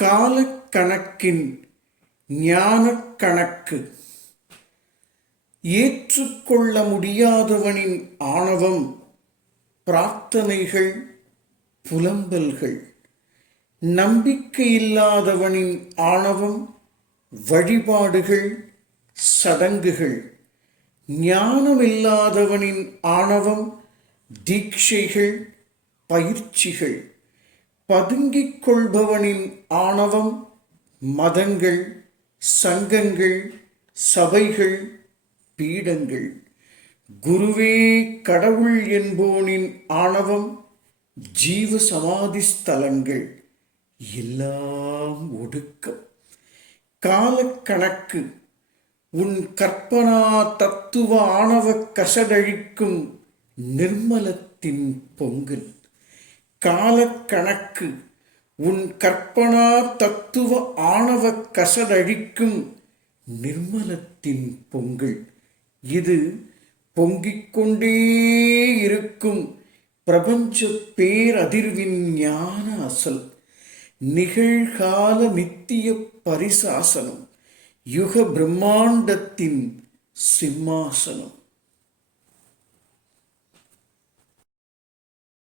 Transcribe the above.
காலக்கணக்கின் ஞான கணக்கு ஏற்றுக்கொள்ள முடியாதவனின் ஆணவம் பிரார்த்தனைகள் புலம்பல்கள். நம்பிக்கையில்லாதவனின் ஆணவம் வழிபாடுகள் சடங்குகள். ஞானமில்லாதவனின் ஆணவம் தீட்சைகள் பயிற்சிகள். பதுங்கிக் கொள்பவனின் ஆணவம் மதங்கள் சங்கங்கள் சபைகள் பீடங்கள். குருவே கடவுள் என்போனின் ஆணவம் ஜீவ சமாதி ஸ்தலங்கள் எல்லாம் ஒடுக்கம். காலக்கணக்கு உன் கற்பனா தத்துவ ஆணவ கசடழிக்கும் நிர்மலத்தின் பொங்கல். காலக்கணக்கு உன் கற்பனா தத்துவ ஆணவ கசடழிக்கும் நிர்மலத்தின் பொங்கல். இது பொங்கிக் கொண்டே இருக்கும் பிரபஞ்ச பேரதிர்வின் ஞான அசல். நிகழ்கால நித்திய பரிசாசனம். யுக பிரம்மாண்டத்தின் சிம்மாசனம்.